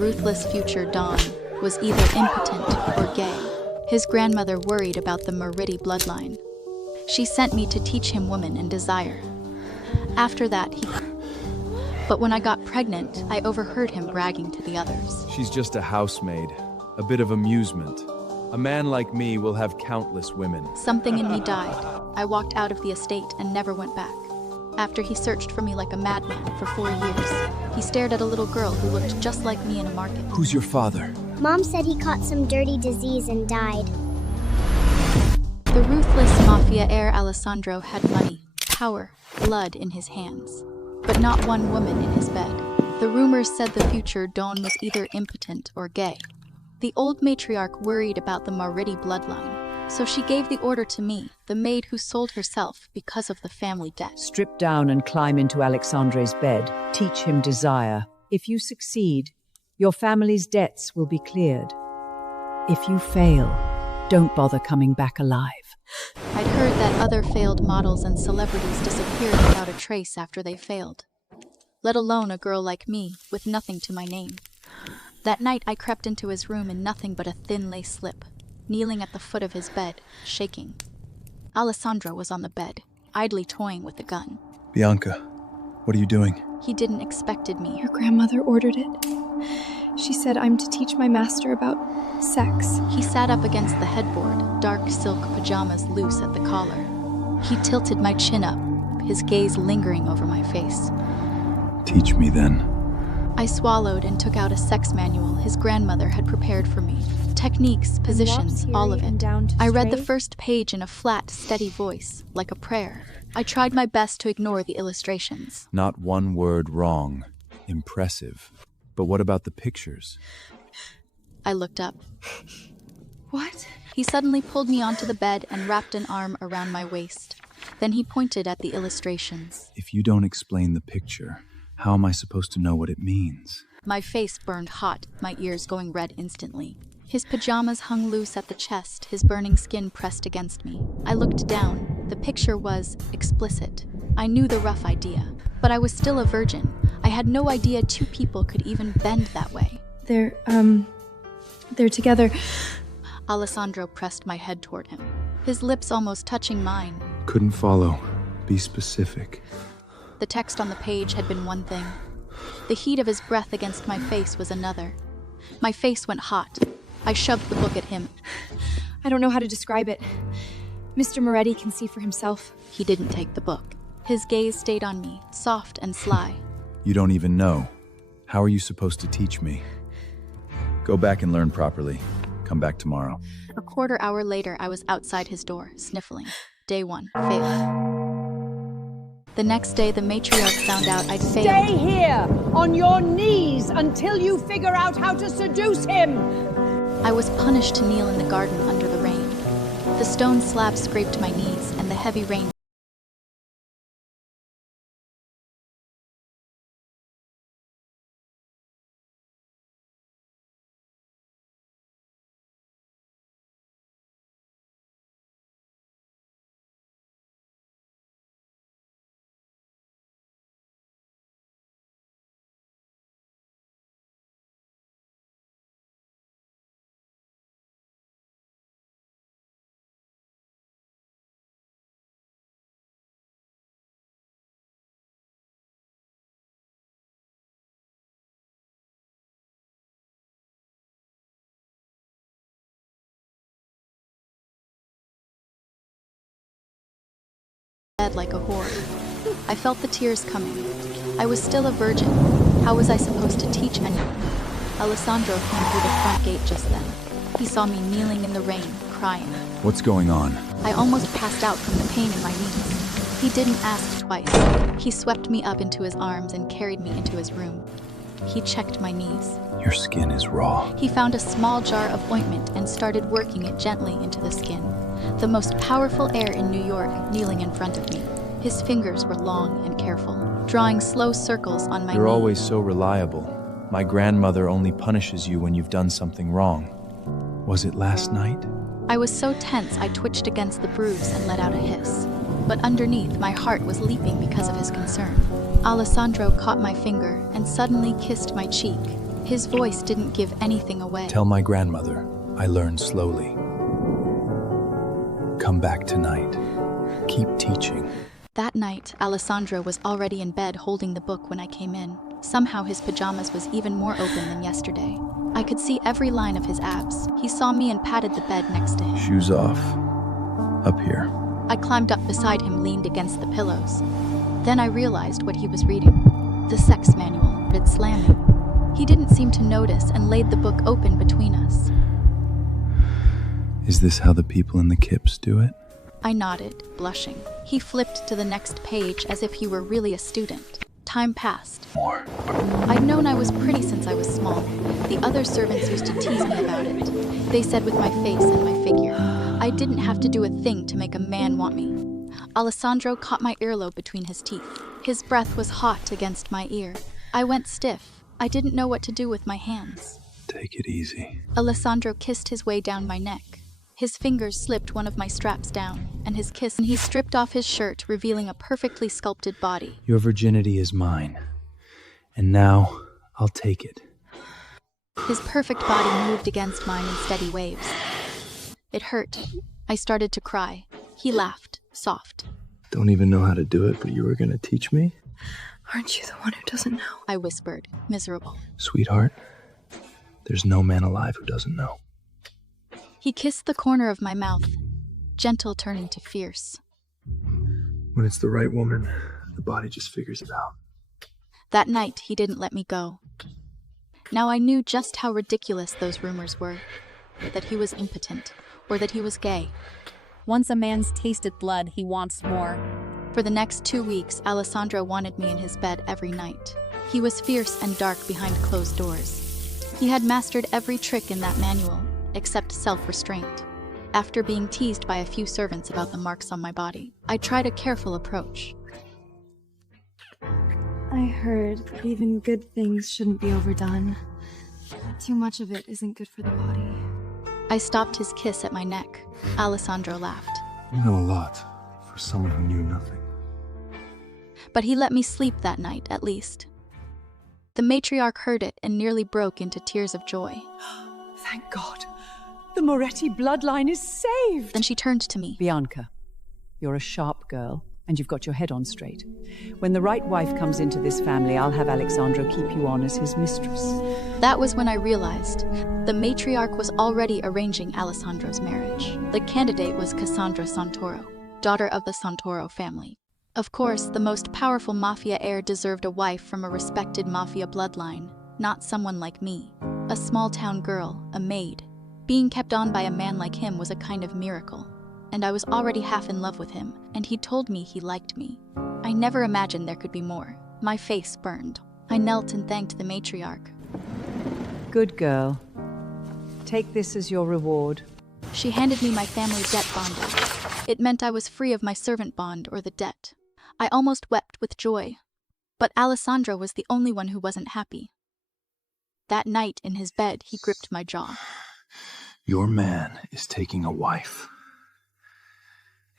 Ruthless future Don was either impotent or gay. His grandmother worried about the Moretti bloodline. She sent me to teach him woman and desire. After that, But when I got pregnant, I overheard him bragging to the others. She's just a housemaid, a bit of amusement. A man like me will have countless women. Something in me died. I walked out of the estate and never went back. After he searched for me like a madman for 4 years, he stared at a little girl who looked just like me in a market. Who's your father? Mom said he caught some dirty disease and died. The ruthless mafia heir Alessandro had money, power, blood in his hands, but not one woman in his bed. The rumors said the future Don was either impotent or gay. The old matriarch worried about the Moretti bloodline, so she gave the order to me, the maid who sold herself because of the family debt. Strip down and climb into Alessandro's bed. Teach him desire. If you succeed, your family's debts will be cleared. If you fail, don't bother coming back alive. I'd heard that other failed models and celebrities disappeared without a trace after they failed, let alone a girl like me with nothing to my name. That night I crept into his room in nothing but a thin lace slip, kneeling at the foot of his bed, shaking. Alessandro was on the bed, idly toying with the gun. Bianca, what are you doing? He didn't expected me. Your grandmother ordered it. She said I'm to teach my master about sex. He sat up against the headboard, dark silk pajamas loose at the collar. He tilted my chin up, his gaze lingering over my face. Teach me then. I swallowed and took out a sex manual his grandmother had prepared for me. Techniques, positions, all of it. I read the first page in a flat, steady voice, like a prayer. I tried my best to ignore the illustrations. Not one word wrong. Impressive. But what about the pictures? I looked up. What? He suddenly pulled me onto the bed and wrapped an arm around my waist. Then he pointed at the illustrations. If you don't explain the picture, how am I supposed to know what it means? My face burned hot, my ears going red instantly. His pajamas hung loose at the chest, his burning skin pressed against me. I looked down. The picture was explicit. I knew the rough idea, but I was still a virgin. I had no idea two people could even bend that way. They're together. Alessandro pressed my head toward him, his lips almost touching mine. Couldn't follow. Be specific. The text on the page had been one thing. The heat of his breath against my face was another. My face went hot. I shoved the book at him. I don't know how to describe it. Mr. Moretti can see for himself. He didn't take the book. His gaze stayed on me, soft and sly. You don't even know. How are you supposed to teach me? Go back and learn properly. Come back tomorrow. A quarter hour later, I was outside his door, sniffling. Day one, failed. The next day, the matriarch found out I'd failed. Stay here, on your knees, until you figure out how to seduce him! I was punished to kneel in the garden under the rain. The stone slab scraped my knees, and the heavy rain bled like a whore. I felt the tears coming. I was still a virgin. How was I supposed to teach anyone? Alessandro came through the front gate just then. He saw me kneeling in the rain, crying. What's going on? I almost passed out from the pain in my knees. He didn't ask twice. He swept me up into his arms and carried me into his room. He checked my knees. Your skin is raw. He found a small jar of ointment and started working it gently into the skin. The most powerful heir in New York kneeling in front of me. His fingers were long and careful, drawing slow circles on my knee. You're always so reliable. My grandmother only punishes you when you've done something wrong. Was it last night? I was so tense I twitched against the bruise and let out a hiss. But underneath, my heart was leaping because of his concern. Alessandro caught my finger and suddenly kissed my cheek. His voice didn't give anything away. Tell my grandmother I learned slowly. Come back tonight. Keep teaching. That night, Alessandro was already in bed holding the book when I came in. Somehow his pajamas was even more open than yesterday. I could see every line of his abs. He saw me and patted the bed next to him. Shoes off. Up here. I climbed up beside him, leaned against the pillows. Then I realized what he was reading. The sex manual, but slamming. He didn't seem to notice and laid the book open between us. Is this how the people in the Kips do it? I nodded, blushing. He flipped to the next page as if he were really a student. Time passed. More. I'd known I was pretty since I was small. The other servants used to tease me about it. They said with my face and my figure, I didn't have to do a thing to make a man want me. Alessandro caught my earlobe between his teeth. His breath was hot against my ear. I went stiff. I didn't know what to do with my hands. Take it easy. Alessandro kissed his way down my neck. His fingers slipped one of my straps down, and his kiss, and he stripped off his shirt, revealing a perfectly sculpted body. Your virginity is mine. And now, I'll take it. His perfect body moved against mine in steady waves. It hurt. I started to cry. He laughed, soft. Don't even know how to do it, but you were gonna teach me? Aren't you the one who doesn't know? I whispered, miserable. Sweetheart, there's no man alive who doesn't know. He kissed the corner of my mouth, gentle turning to fierce. When it's the right woman, the body just figures it out. That night, he didn't let me go. Now I knew just how ridiculous those rumors were. That he was impotent, or that he was gay. Once a man's tasted blood, he wants more. For the next 2 weeks, Alessandro wanted me in his bed every night. He was fierce and dark behind closed doors. He had mastered every trick in that manual, except self-restraint. After being teased by a few servants about the marks on my body, I tried a careful approach. I heard that even good things shouldn't be overdone. Too much of it isn't good for the body. I stopped his kiss at my neck. Alessandro laughed. You know a lot for someone who knew nothing. But he let me sleep that night, at least. The matriarch heard it and nearly broke into tears of joy. Thank God. The Moretti bloodline is saved. Then she turned to me. Bianca, you're a sharp girl, and you've got your head on straight. When the right wife comes into this family, I'll have Alessandro keep you on as his mistress. That was when I realized the matriarch was already arranging Alessandro's marriage. The candidate was Cassandra Santoro, daughter of the Santoro family. Of course, the most powerful mafia heir deserved a wife from a respected mafia bloodline, not someone like me, a small-town girl, a maid. Being kept on by a man like him was a kind of miracle, and I was already half in love with him, and he told me he liked me. I never imagined there could be more. My face burned. I knelt and thanked the matriarch. Good girl. Take this as your reward. She handed me my family debt bond. It meant I was free of my servant bond or the debt. I almost wept with joy. But Alessandro was the only one who wasn't happy. That night in his bed, he gripped my jaw. Your man is taking a wife.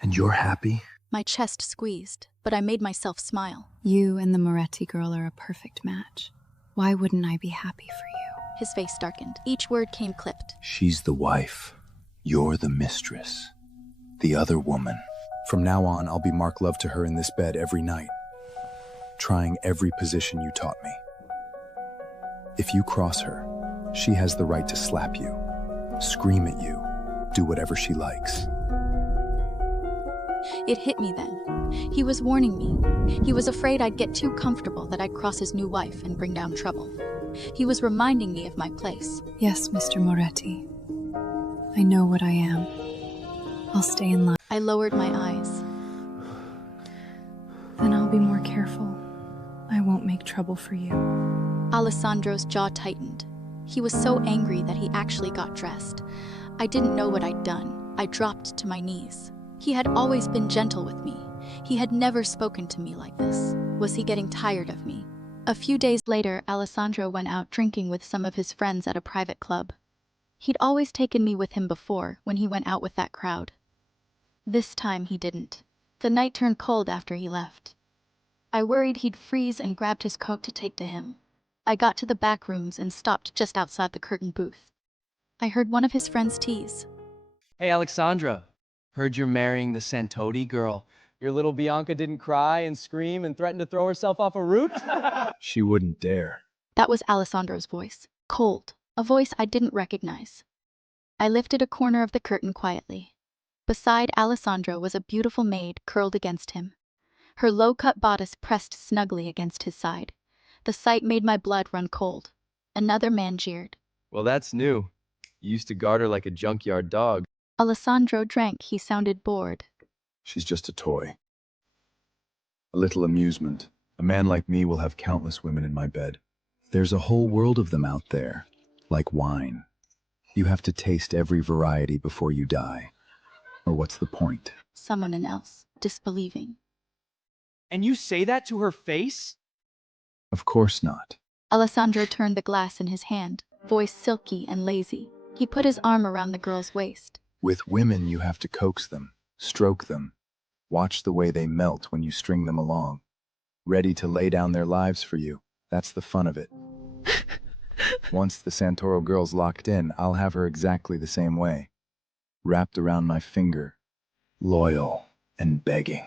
And you're happy? My chest squeezed, but I made myself smile. You and the Moretti girl are a perfect match. Why wouldn't I be happy for you? His face darkened. Each word came clipped. She's the wife. You're the mistress. The other woman. From now on, I'll be Mark Love to her in this bed every night, trying every position you taught me. If you cross her, she has the right to slap you, scream at you, do whatever she likes. It hit me then. He was warning me. He was afraid I'd get too comfortable, that I'd cross his new wife and bring down trouble. He was reminding me of my place. Yes, Mr. Moretti. I know what I am. I'll stay in line. I lowered my eyes. Then I'll be more careful. I won't make trouble for you. Alessandro's jaw tightened. He was so angry that he actually got dressed. I didn't know what I'd done. I dropped to my knees. He had always been gentle with me. He had never spoken to me like this. Was he getting tired of me? A few days later, Alessandro went out drinking with some of his friends at a private club. He'd always taken me with him before, when he went out with that crowd. This time he didn't. The night turned cold after he left. I worried he'd freeze and grabbed his coat to take to him. I got to the back rooms and stopped just outside the curtain booth. I heard one of his friends tease. Hey, Alessandro. Heard you're marrying the Santoti girl. Your little Bianca didn't cry and scream and threaten to throw herself off a roof? She wouldn't dare. That was Alessandro's voice. Cold. A voice I didn't recognize. I lifted a corner of the curtain quietly. Beside Alessandro was a beautiful maid curled against him. Her low-cut bodice pressed snugly against his side. The sight made my blood run cold. Another man jeered. Well, that's new. You used to guard her like a junkyard dog. Alessandro drank. He sounded bored. She's just a toy. A little amusement. A man like me will have countless women in my bed. There's a whole world of them out there, like wine. You have to taste every variety before you die. Or what's the point? Someone else, disbelieving. And you say that to her face? Of course not. Alessandro turned the glass in his hand, voice silky and lazy. He put his arm around the girl's waist. With women, you have to coax them, stroke them, watch the way they melt when you string them along. Ready to lay down their lives for you. That's the fun of it. Once the Santoro girl's locked in, I'll have her exactly the same way. Wrapped around my finger. Loyal and begging.